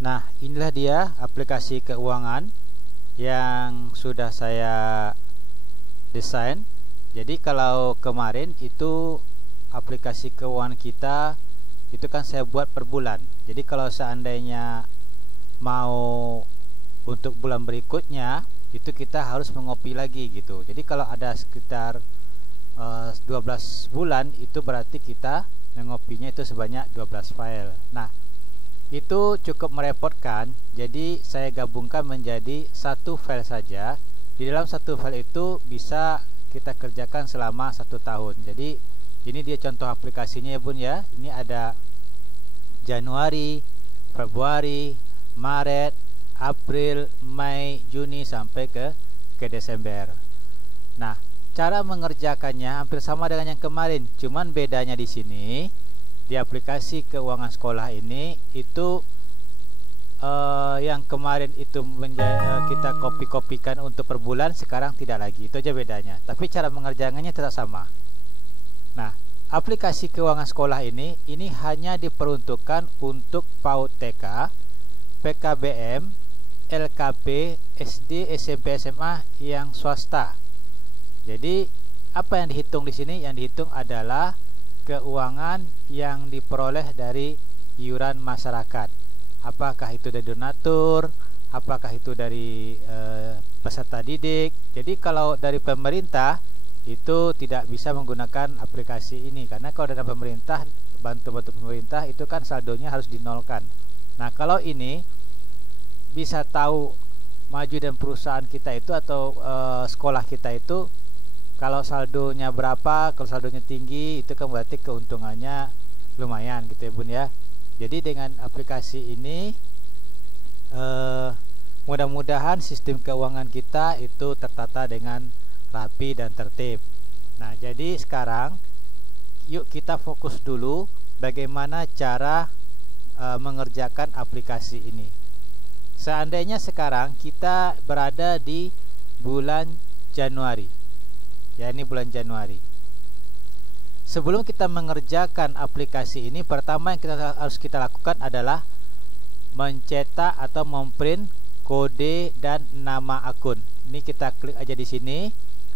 Nah, inilah dia aplikasi keuangan yang sudah saya desain. Jadi kalau kemarin itu aplikasi keuangan kita itu kan saya buat per bulan. Jadi kalau seandainya mau untuk bulan berikutnya itu kita harus mengopi lagi gitu. Jadi kalau ada sekitar 12 bulan itu berarti kita mengopinya itu sebanyak 12 file. Nah, itu cukup merepotkan. Jadi saya gabungkan menjadi satu file saja. Di dalam satu file itu bisa kita kerjakan selama 1 tahun. Jadi ini dia contoh aplikasinya ya Bun ya. Ini ada Januari, Februari, Maret, April, Mei, Juni sampai ke Desember. Nah, cara mengerjakannya hampir sama dengan yang kemarin. Cuman bedanya di sini di aplikasi keuangan sekolah ini itu yang kemarin itu kita kopi-kopikan untuk per bulan, sekarang tidak lagi. Itu aja bedanya. Tapi cara mengerjakannya tetap sama. Nah, aplikasi keuangan sekolah ini hanya diperuntukkan untuk PAUD TK, PKBM, LKP, SD, SMP, SMA yang swasta. Jadi apa yang dihitung di sini? Yang dihitung adalah keuangan yang diperoleh dari iuran masyarakat. Apakah itu dari donatur, apakah itu dari peserta didik. Jadi kalau dari pemerintah itu tidak bisa menggunakan aplikasi ini, karena kalau dari pemerintah, bantu-bantu pemerintah itu kan saldonya harus dinolkan. Nah, kalau ini bisa tahu maju dan perusahaan kita itu atau sekolah kita itu kalau saldonya berapa. Kalau saldonya tinggi itu kan berarti keuntungannya lumayan gitu ya Bun ya. Jadi dengan aplikasi ini mudah-mudahan sistem keuangan kita itu tertata dengan rapi dan tertib. Nah, jadi sekarang yuk kita fokus dulu bagaimana cara mengerjakan aplikasi ini. Seandainya sekarang kita berada di bulan Januari, ya ini bulan Januari. Sebelum kita mengerjakan aplikasi ini, pertama yang harus kita lakukan adalah mencetak atau memprint kode dan nama akun. Ini kita klik aja di sini.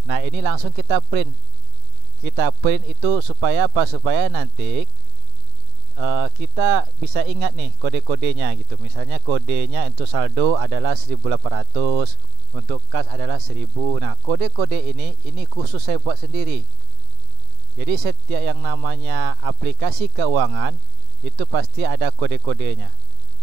Nah, ini langsung kita print. Kita print itu supaya apa? Supaya nanti kita bisa ingat nih kode-kodenya gitu. Misalnya kodenya untuk saldo adalah 1.800, untuk kas adalah 1.000. Nah, kode-kode ini khusus saya buat sendiri. Jadi setiap yang namanya aplikasi keuangan itu pasti ada kode-kodenya.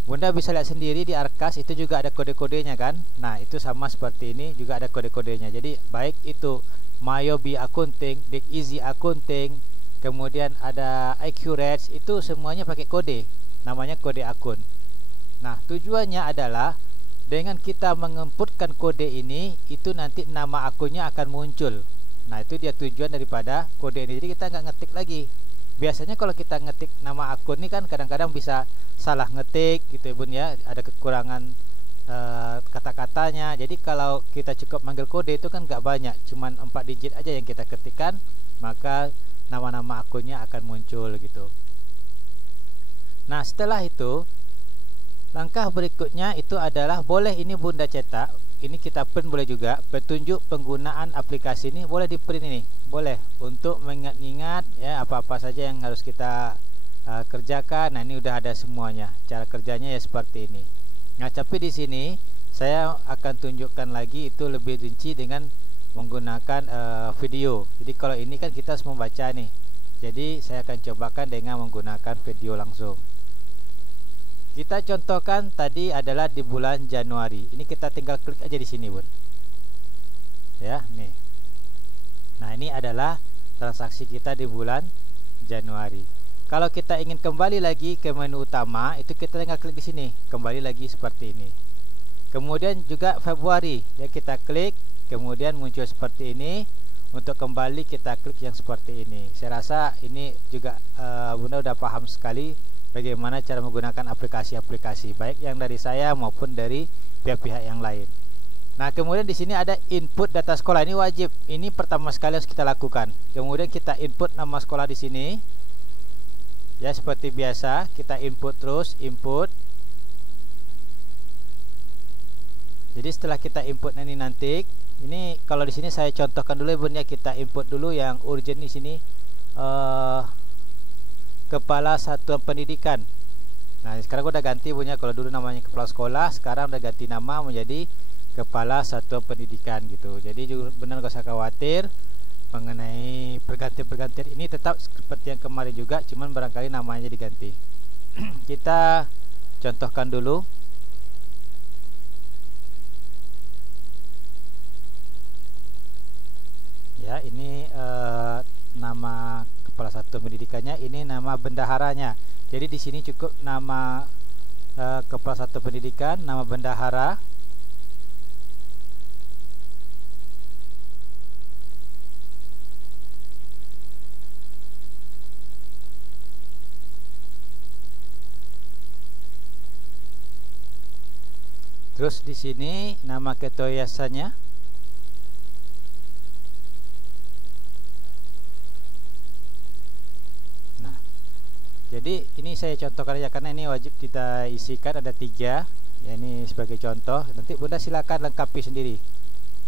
Bunda bisa lihat sendiri di Arkas itu juga ada kode-kodenya kan. Nah, itu sama seperti ini juga ada kode-kodenya. Jadi baik itu Mayobi Accounting, Big Easy Accounting, kemudian ada Accurate, itu semuanya pakai kode, namanya kode akun. Nah, tujuannya adalah dengan kita menginputkan kode ini, itu nanti nama akunnya akan muncul. Nah, itu dia tujuan daripada kode ini. Jadi kita nggak ngetik lagi. Biasanya kalau kita ngetik nama akun ini kan kadang-kadang bisa salah ngetik gitu ya Bun ya, ada kekurangan kata-katanya. Jadi kalau kita cukup manggil kode itu kan nggak banyak, cuman 4 digit aja yang kita ketikkan, maka nama-nama akunnya akan muncul gitu. Nah, setelah itu langkah berikutnya itu adalah boleh ini Bunda cetak, ini kita print boleh juga. Petunjuk penggunaan aplikasi ini boleh di print ini, boleh untuk mengingat-ingat ya apa-apa saja yang harus kita kerjakan. Nah, ini udah ada semuanya. Cara kerjanya ya seperti ini. Nah, tapi di sini saya akan tunjukkan lagi itu lebih rinci dengan menggunakan video. Jadi kalau ini kan kita harus membaca nih. Jadi saya akan cobakan dengan menggunakan video langsung. Kita contohkan tadi adalah di bulan Januari. Ini kita tinggal klik aja di sini, Bun. Ya, nih. Nah, ini adalah transaksi kita di bulan Januari. Kalau kita ingin kembali lagi ke menu utama, itu kita tinggal klik di sini, kembali lagi seperti ini. Kemudian juga Februari, ya kita klik, kemudian muncul seperti ini. Untuk kembali kita klik yang seperti ini. Saya rasa ini juga Bunda udah paham sekali bagaimana cara menggunakan aplikasi-aplikasi, baik yang dari saya maupun dari pihak-pihak yang lain. Nah, kemudian di sini ada input data sekolah, ini wajib. Ini pertama sekali harus kita lakukan. Kemudian kita input nama sekolah di sini. Ya, seperti biasa kita input terus, input. Jadi setelah kita input ini nanti, ini kalau di sini saya contohkan dulu ya Bun ya, kita input dulu yang urgent di sini, kepala satuan pendidikan. Nah sekarang udah ganti Bun ya, kalau dulu namanya kepala sekolah, sekarang udah ganti nama menjadi kepala satuan pendidikan gitu. Jadi juga benar gak usah khawatir mengenai pergantian-pergantian ini, tetap seperti yang kemarin juga, cuman barangkali namanya diganti. Kita contohkan dulu. Ya, ini nama kepala satuan pendidikannya, ini nama bendaharanya. Jadi di sini cukup nama kepala satuan pendidikan, nama bendahara. Terus di sini nama ketua yayasannya. Nah, jadi ini saya contohkan aja karena ini wajib kita isikan, ada 3. Ya, ini sebagai contoh. Nanti Bunda silakan lengkapi sendiri.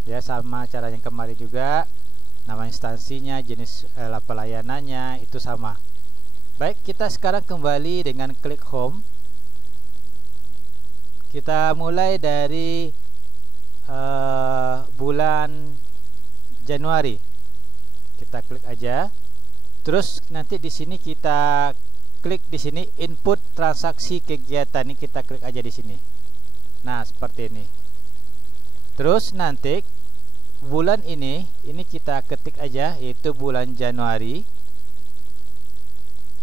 Ya, sama cara yang kemarin juga. Nama instansinya, jenis pelayanannya itu sama. Baik, kita sekarang kembali dengan klik home. Kita mulai dari bulan Januari. Kita klik aja. Terus nanti di sini kita klik di sini input transaksi kegiatan, ini kita klik aja di sini. Nah, seperti ini. Terus nanti bulan ini kita ketik aja, yaitu bulan Januari.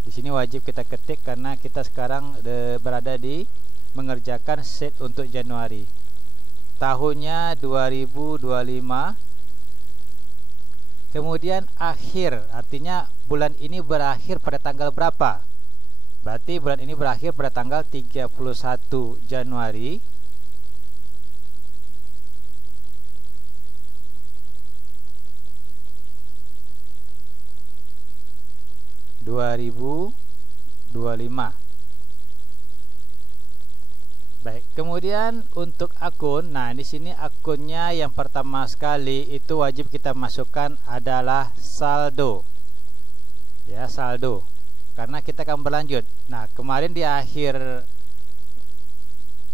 Di sini wajib kita ketik karena kita sekarang berada di mengerjakan set untuk Januari. Tahunnya 2025. Kemudian akhir, artinya bulan ini berakhir pada tanggal berapa? Berarti bulan ini berakhir pada tanggal 31 Januari 2025. Baik, kemudian untuk akun, nah di sini akunnya yang pertama sekali itu wajib kita masukkan adalah saldo. Ya, saldo. Karena kita akan berlanjut. Nah, kemarin di akhir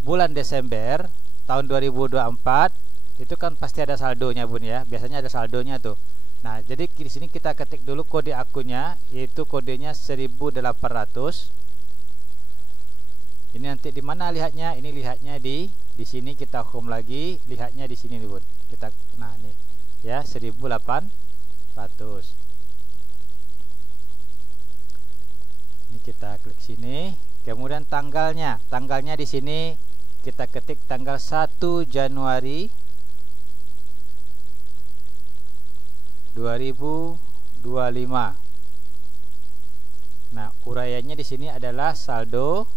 bulan Desember tahun 2024 itu kan pasti ada saldonya Bun ya. Biasanya ada saldonya tuh. Nah, jadi di sini kita ketik dulu kode akunnya, yaitu kodenya 1800. Ini nanti di mana lihatnya? Ini lihatnya di sini, kita home lagi, lihatnya di sini nih Bun. Kita, nah ini ya 1800. Ini kita klik sini. Kemudian tanggalnya di sini kita ketik tanggal 1 Januari 2025. Nah, uraiannya di sini adalah saldo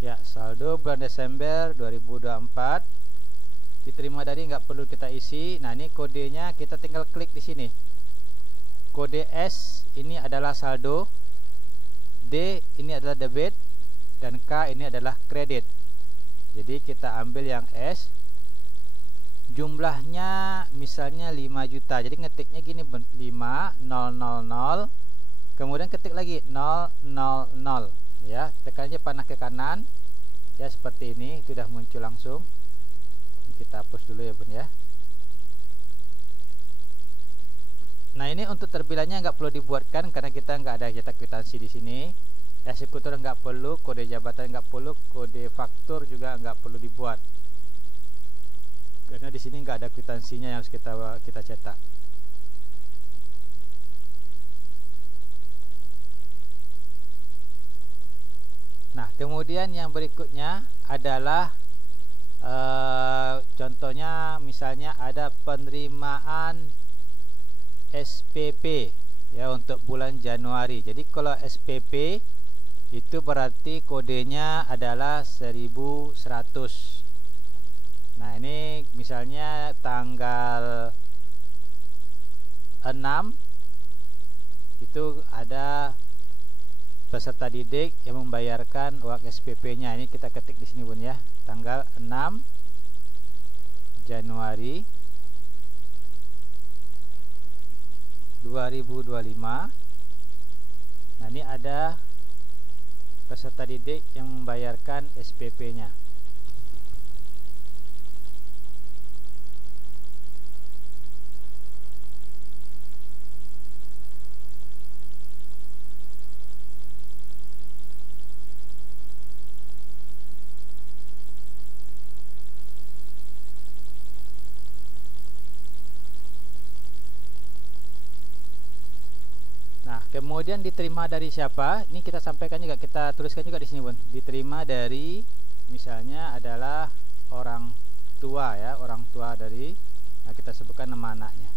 ya, saldo bulan Desember 2024 diterima dari, nggak perlu kita isi. Nah, ini kodenya kita tinggal klik di sini. Kode S ini adalah saldo, D ini adalah debit, dan K ini adalah kredit. Jadi kita ambil yang S, jumlahnya misalnya 5 juta. Jadi ngetiknya gini 5000, kemudian ketik lagi 000 ya, tekannya panah ke kanan ya, seperti ini. Itu sudah muncul langsung. Kita hapus dulu ya Bun ya. Nah, ini untuk terbilangnya nggak perlu dibuatkan karena kita nggak ada cetak kwitansi di sini. Eksekutor nggak perlu, kode jabatan nggak perlu, kode faktur juga nggak perlu dibuat karena di sini nggak ada kwitansinya yang harus kita cetak. Nah, kemudian yang berikutnya adalah contohnya misalnya ada penerimaan SPP ya untuk bulan Januari. Jadi kalau SPP itu berarti kodenya adalah 1100. Nah, ini misalnya tanggal 6 itu ada peserta didik yang membayarkan uang SPP-nya. Ini kita ketik di sini Bun ya. Tanggal 6 Januari 2025. Nah, ini ada peserta didik yang membayarkan SPP-nya. Nah, kemudian diterima dari siapa? Ini kita sampaikan juga, kita tuliskan juga di sini, Bun. Diterima dari misalnya adalah orang tua ya, orang tua dari, nah kita sebutkan nama anaknya.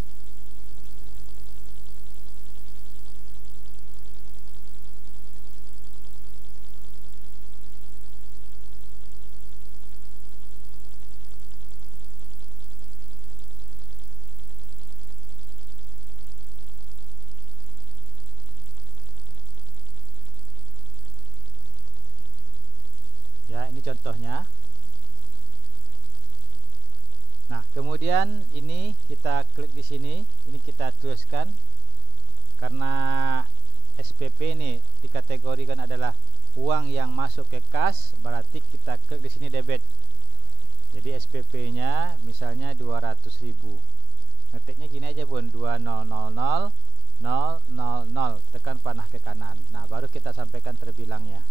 Ya, ini contohnya. Nah, kemudian ini kita klik di sini, ini kita tuliskan karena SPP ini dikategorikan adalah uang yang masuk ke kas, berarti kita klik di sini debit. Jadi SPP-nya misalnya 200.000. Ngetiknya gini aja Bun, 2000 000, tekan panah ke kanan. Nah, baru kita sampaikan terbilangnya.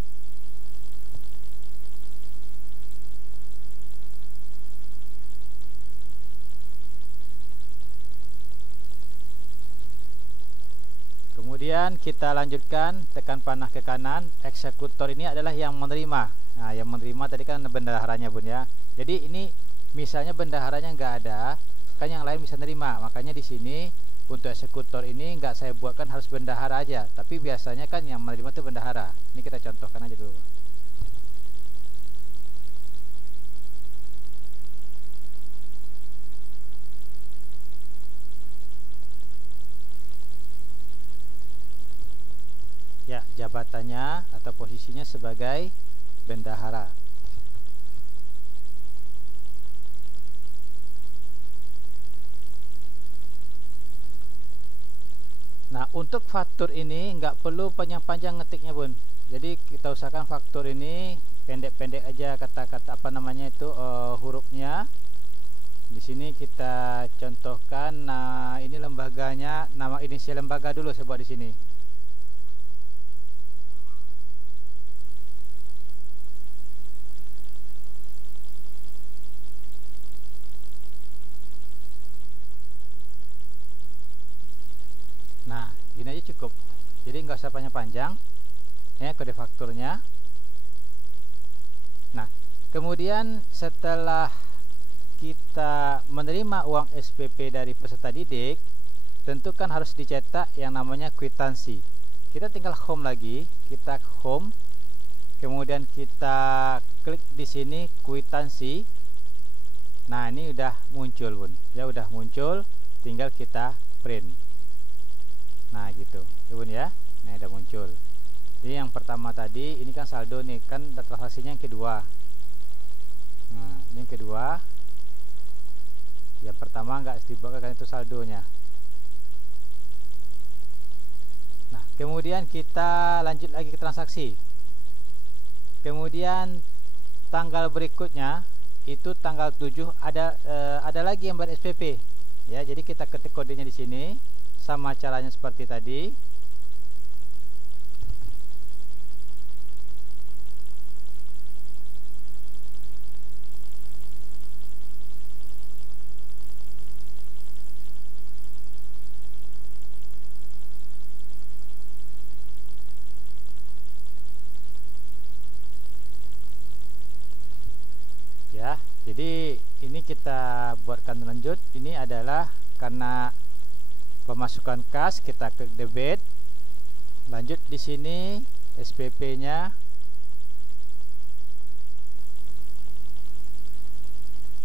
Kemudian kita lanjutkan, tekan panah ke kanan. Eksekutor ini adalah yang menerima. Nah, yang menerima tadi kan bendaharanya Bun ya. Jadi ini misalnya bendaharanya nggak ada, kan yang lain bisa nerima. Makanya di sini untuk eksekutor ini nggak saya buatkan harus bendahara aja, tapi biasanya kan yang menerima itu bendahara. Ini kita contohkan aja dulu. Ya, jabatannya atau posisinya sebagai bendahara. Nah, untuk faktur ini nggak perlu panjang-panjang ngetiknya Bun. Jadi kita usahakan faktur ini pendek-pendek aja kata-kata apa namanya itu hurufnya. Di sini kita contohkan. Nah, ini lembaganya, nama inisial lembaga dulu saya buat di sini. Nah, gini aja cukup. Jadi nggak usah panjang-panjang ya kode fakturnya. Nah, kemudian setelah kita menerima uang SPP dari peserta didik, tentu kan harus dicetak yang namanya kwitansi. Kita tinggal home lagi, kita home, kemudian kita klik di sini kwitansi. Nah, ini udah muncul Bun. Ya udah muncul, tinggal kita print. Nah, gitu ya Bun ya. Nah, udah muncul. Jadi yang pertama tadi ini kan saldo nih, kan transaksinya yang kedua. Nah, ini yang kedua. Yang pertama nggak dibuka kan itu saldonya. Nah, kemudian kita lanjut lagi ke transaksi. Kemudian tanggal berikutnya itu tanggal 7 ada lagi yang bayar SPP. Ya, jadi kita ketik kodenya di sini sama caranya seperti tadi. Ya, jadi ini kita buatkan lanjut. Ini adalah karena pemasukan kas, kita klik debit. Lanjut di sini SPP-nya.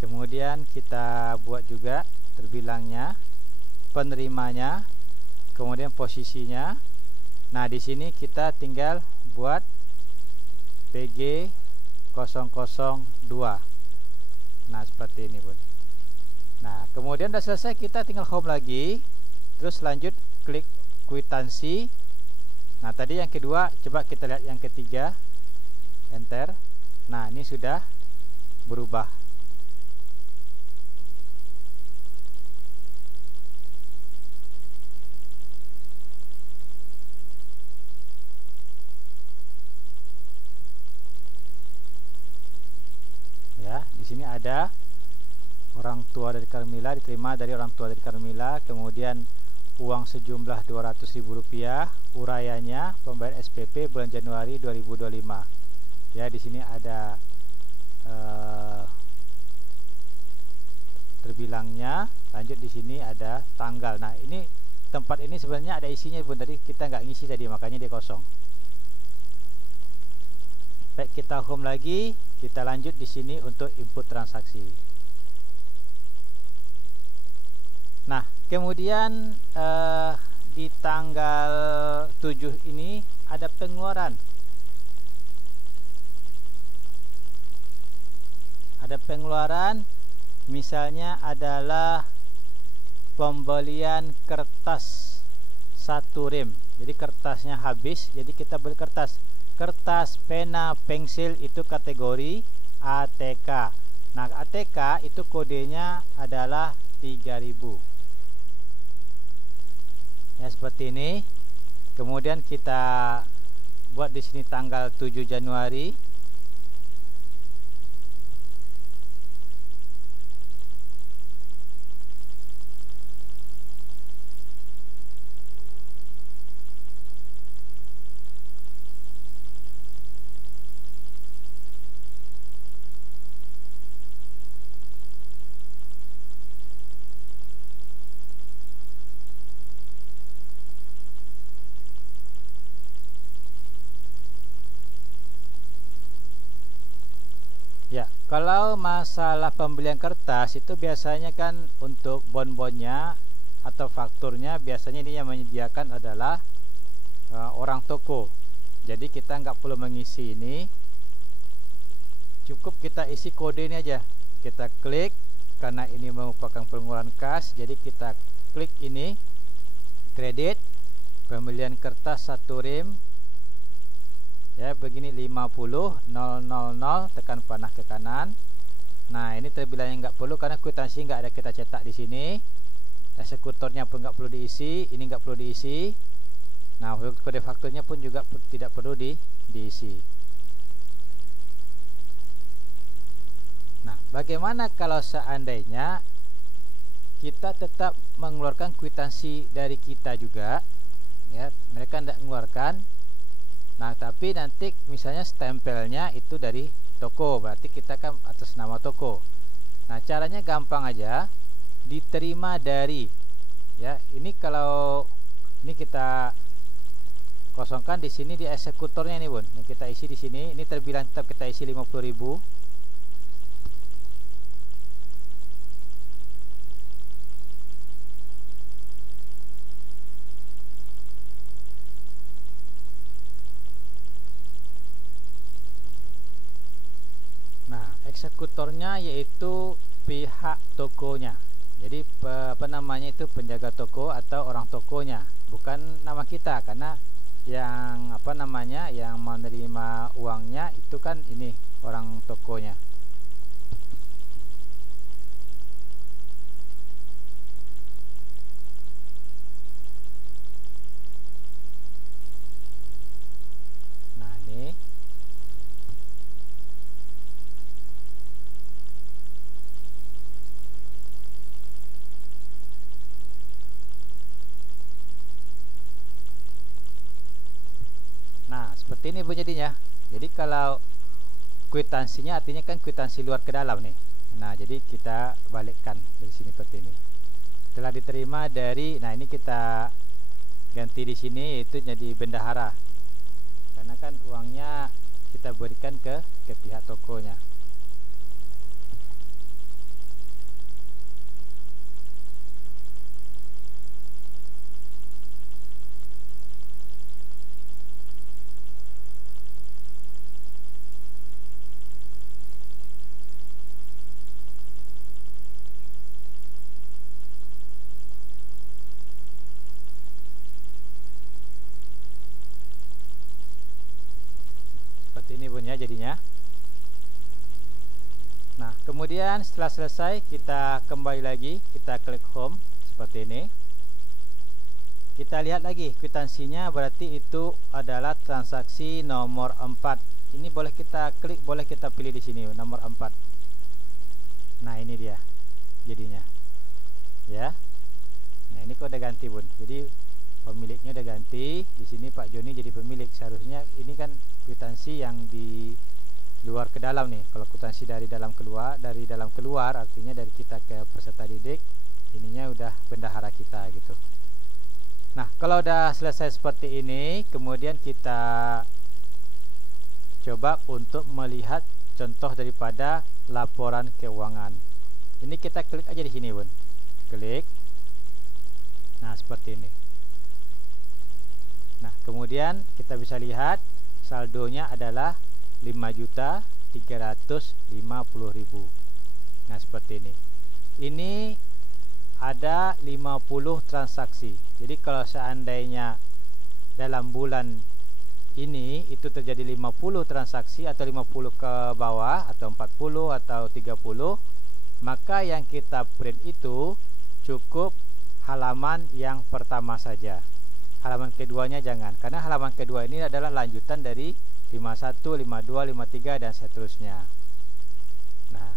kemudian kita buat juga terbilangnya, penerimanya, kemudian posisinya. Nah, di sini kita tinggal buat PG 002. Nah, seperti ini, Bun. Nah, kemudian udah selesai, kita tinggal home lagi, terus lanjut klik kwitansi. Nah, tadi yang kedua, coba kita lihat yang ketiga, enter. Nah, ini sudah berubah. Ya, di sini ada orang tua dari Carmila, diterima dari orang tua dari Carmila, kemudian uang sejumlah Rp200.000, uraiannya pembayaran SPP bulan Januari 2025. Ya, di sini ada terbilangnya. Lanjut di sini ada tanggal. Nah, ini tempat ini sebenarnya ada isinya, Bun. Tadi kita nggak ngisi tadi, makanya dia kosong. Baik, kita home lagi, kita lanjut di sini untuk input transaksi. Nah, kemudian di tanggal 7 ini ada pengeluaran. Ada pengeluaran, misalnya adalah pembelian kertas 1 rem. Jadi kertasnya habis, jadi kita beli kertas. Kertas, pena, pensil itu kategori ATK. Nah, ATK itu kodenya adalah 3000. Ya, seperti ini. Kemudian kita buat di sini tanggal 7 Januari. Ya, kalau masalah pembelian kertas itu biasanya kan untuk bon-bonnya atau fakturnya, biasanya ini yang menyediakan adalah orang toko. Jadi kita nggak perlu mengisi ini, cukup kita isi kode ini aja. Kita klik, karena ini merupakan pengeluaran kas, jadi kita klik ini, kredit, pembelian kertas 1 rem. Ya, begini 50.000, tekan panah ke kanan. Nah, ini terbilang yang nggak perlu karena kwitansi nggak ada kita cetak di sini. Eksekutornya pun nggak perlu diisi, ini nggak perlu diisi. Nah, kode fakturnya pun juga tidak perlu diisi. Nah, bagaimana kalau seandainya kita tetap mengeluarkan kwitansi dari kita juga? Ya, mereka tidak mengeluarkan. Nah, tapi nanti misalnya stempelnya itu dari toko, berarti kita kan atas nama toko. Nah, caranya gampang aja, diterima dari, ya, ini kalau ini kita kosongkan di sini di eksekutornya nih, Bun. Yang kita isi di sini, ini terbilang tetap kita isi 50.000. Eksekutornya yaitu pihak tokonya. Jadi apa namanya itu, penjaga toko atau orang tokonya, bukan nama kita, karena yang apa namanya yang menerima uangnya itu kan ini orang tokonya. Nah, ini seperti ini, Bu, jadinya. Jadi kalau kwitansinya artinya kan kwitansi luar ke dalam nih. Nah, jadi kita balikkan dari sini seperti ini. Telah diterima dari, nah ini kita ganti di sini yaitu jadi bendahara. Karena kan uangnya kita berikan ke pihak tokonya. Kemudian setelah selesai kita kembali lagi, kita klik home seperti ini. Kita lihat lagi kwitansinya, berarti itu adalah transaksi nomor 4. Ini boleh kita klik, boleh kita pilih di sini nomor 4. Nah, ini dia jadinya. Ya. Nah, ini kok udah ganti, Bun. Jadi pemiliknya udah ganti. Di sini Pak Joni jadi pemilik. Seharusnya ini kan kwitansi yang di luar ke dalam nih. Kalau kwitansi dari dalam keluar, artinya dari kita ke peserta didik, ininya udah bendahara kita gitu. Nah, kalau udah selesai seperti ini, kemudian kita coba untuk melihat contoh daripada laporan keuangan. Ini kita klik aja di sini, Bun. Klik. Nah, seperti ini. Nah, kemudian kita bisa lihat saldonya adalah 5.350.000. Nah, seperti ini. Ini ada 50 transaksi. Jadi kalau seandainya dalam bulan ini itu terjadi 50 transaksi atau 50 ke bawah atau 40 atau 30, maka yang kita print itu cukup halaman yang pertama saja. Halaman keduanya jangan, karena halaman kedua ini adalah lanjutan dari 51, 52, 53 dan seterusnya. Nah,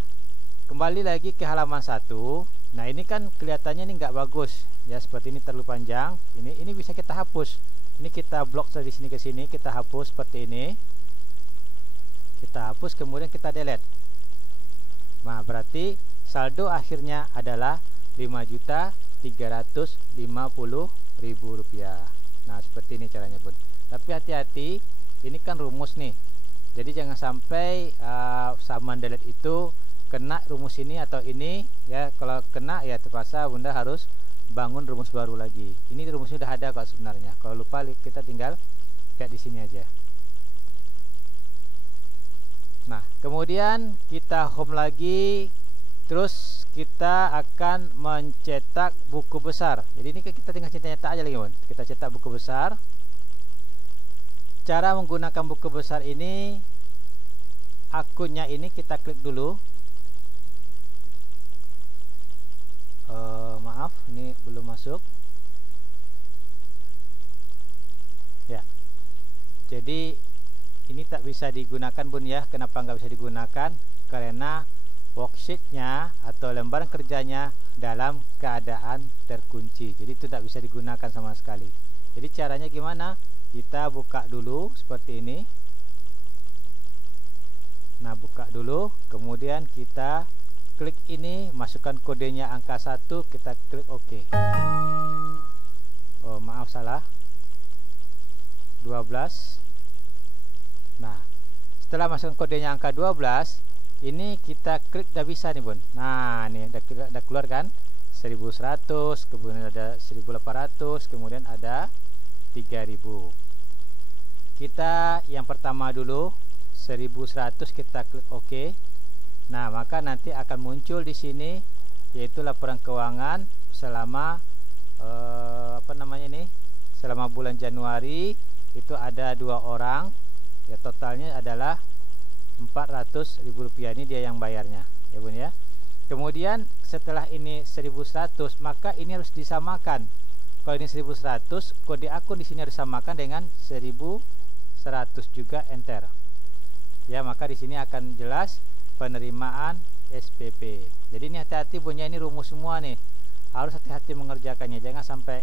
kembali lagi ke halaman 1. Nah, ini kan kelihatannya ini nggak bagus ya, seperti ini terlalu panjang. Ini bisa kita hapus. Ini kita blok dari sini ke sini, kita hapus seperti ini. Kita hapus, kemudian kita delete. Nah, berarti saldo akhirnya adalah 5.350.000 rupiah. Nah, seperti ini caranya, Bun. Tapi hati-hati, ini kan rumus nih. Jadi jangan sampai sama delete itu kena rumus ini atau ini ya. Kalau kena ya terpaksa Bunda harus bangun rumus baru lagi. Ini rumusnya udah ada kok sebenarnya. Kalau lupa kita tinggal kayak di sini aja. Nah, kemudian kita home lagi. Terus kita akan mencetak buku besar. Jadi ini kita tinggal cetak aja lagi, Bun. Kita cetak buku besar. Cara menggunakan buku besar ini, akunnya ini kita klik dulu. Maaf, ini belum masuk. Ya. Jadi ini tak bisa digunakan, Bun ya. Kenapa nggak bisa digunakan? Karena worksheetnya atau lembaran kerjanya dalam keadaan terkunci. Jadi itu tak bisa digunakan sama sekali. Jadi caranya gimana? Kita buka dulu seperti ini. Nah, buka dulu, kemudian kita klik ini, masukkan kodenya angka 1, kita klik OK. Oh, maaf salah. 12. Nah, setelah masukkan kodenya angka 12, ini kita klik udah bisa nih, Bun. Nah, nih udah keluar kan 1100, kemudian ada 1800, kemudian ada 3000. Kita yang pertama dulu 1100, kita klik OK. Nah, maka nanti akan muncul di sini yaitu laporan keuangan selama selama bulan Januari itu ada 2 orang. Ya, totalnya adalah 400.000 rupiah. Ini dia yang bayarnya, ya, Bun ya. Kemudian setelah ini 1100, maka ini harus disamakan. Kalau ini 1100, kode akun di sini harus disamakan dengan 1100 juga, enter. Ya, maka di sini akan jelas penerimaan SPP. Jadi ini hati-hati, Bun ya, ini rumus semua nih. Harus hati-hati mengerjakannya, jangan sampai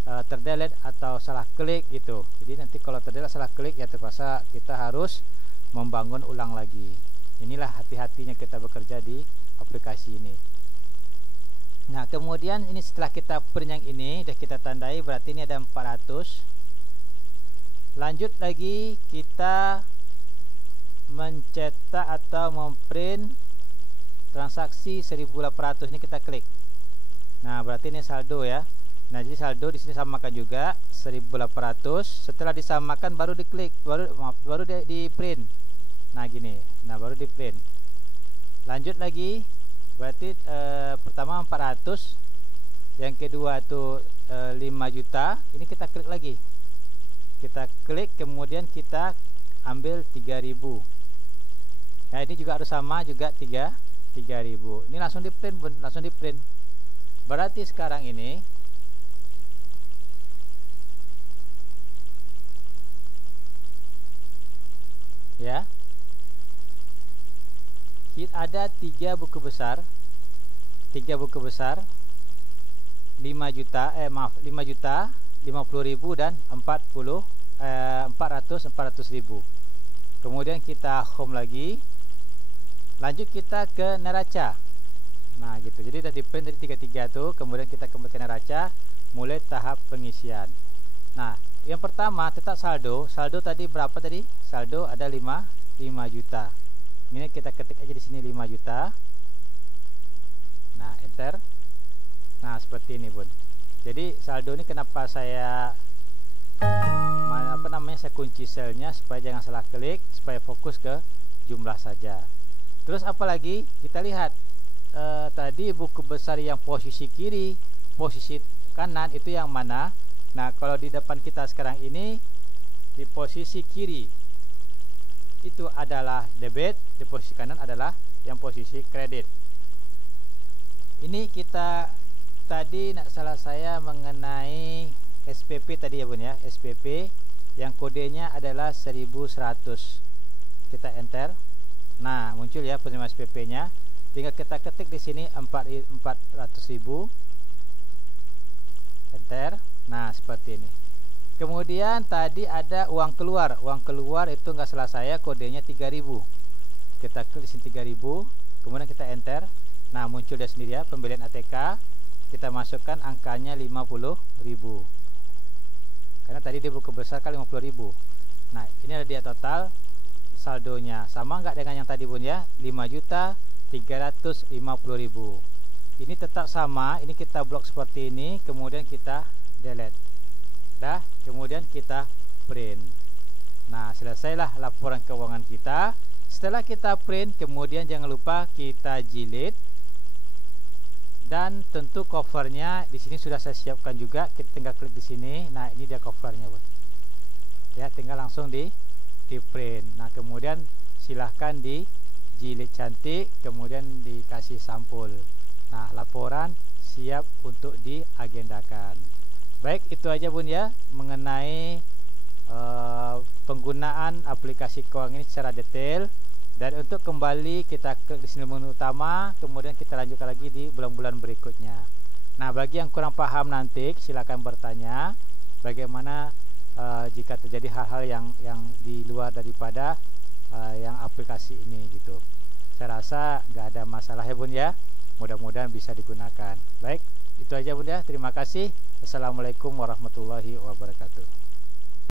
terdelete atau salah klik gitu. Jadi nanti kalau terdelete salah klik ya terpaksa kita harus membangun ulang lagi. Inilah hati-hatinya kita bekerja di aplikasi ini. Nah, kemudian ini setelah kita print yang ini sudah kita tandai, berarti ini ada 400. Lanjut lagi, kita mencetak atau memprint transaksi 1800. Ini kita klik. Nah, berarti ini saldo ya. Nah, jadi saldo di sini samakan juga 1800. Setelah disamakan baru diklik, baru di print. Nah, gini. Nah, baru di print. Lanjut lagi, berarti pertama 400, yang kedua itu 5 juta. Ini kita klik lagi. Kita klik, kemudian kita ambil 3000. Nah, ini juga harus sama juga 3000. 3.000. Ini langsung di print Bun, langsung di print. Berarti sekarang ini ya, ada 3 buku besar, 5 juta, 5 juta 50.000 dan 400.000. Kemudian kita home lagi, lanjut kita ke neraca. Nah gitu, jadi udah di print dari 33 tuh. Kemudian kita kembali ke neraca, mulai tahap pengisian. Nah yang pertama tetap saldo. Saldo tadi berapa tadi? Saldo ada 5 juta. Ini kita ketik aja di sini 5 juta. Nah enter. Nah seperti ini Bun. Jadi saldo ini kenapa saya saya kunci selnya supaya jangan salah klik, supaya fokus ke jumlah saja. Terus apalagi kita lihat tadi buku besar yang posisi kiri, posisi kanan itu yang mana? Nah kalau di depan kita sekarang ini di posisi kiri itu adalah debit, di posisi kanan adalah yang posisi kredit. Ini kita tadi nak salah saya mengenai SPP tadi ya Bun ya, SPP yang kodenya adalah 1100. Kita enter. Nah, muncul ya penerima SPP-nya. Tinggal kita ketik di sini 400.000. Enter. Nah, seperti ini. Kemudian tadi ada uang keluar. Uang keluar itu enggak salah saya kodenya 3.000. Kita klik di sini 3.000, kemudian kita enter. Nah, muncul dia sendiri ya pembelian ATK. Kita masukkan angkanya 50.000. Karena tadi di buku besar kan 50.000. Nah, ini ada dia total saldonya. Sama enggak dengan yang tadi Bun ya? 5.350.000. Ini tetap sama, ini kita blok seperti ini, kemudian kita delete. Dah, kemudian kita print. Nah, selesailah laporan keuangan kita. Setelah kita print, kemudian jangan lupa kita jilid. Dan tentu covernya di sini sudah saya siapkan juga. Kita tinggal klik di sini. Nah, ini dia covernya, Bun. Ya, tinggal langsung di print. Nah, kemudian silahkan dijilid cantik, kemudian dikasih sampul. Nah, laporan siap untuk diagendakan. Baik, itu aja Bun ya mengenai penggunaan aplikasi keuangan ini secara detail. Dan untuk kembali kita klik di sini menu utama, kemudian kita lanjutkan lagi di bulan-bulan berikutnya. Nah, bagi yang kurang paham nanti silakan bertanya bagaimana jika terjadi hal-hal yang di luar daripada yang aplikasi ini gitu. Saya rasa nggak ada masalah ya Bun ya. Mudah-mudahan bisa digunakan. Baik, itu aja Bun ya. Terima kasih. Assalamualaikum warahmatullahi wabarakatuh.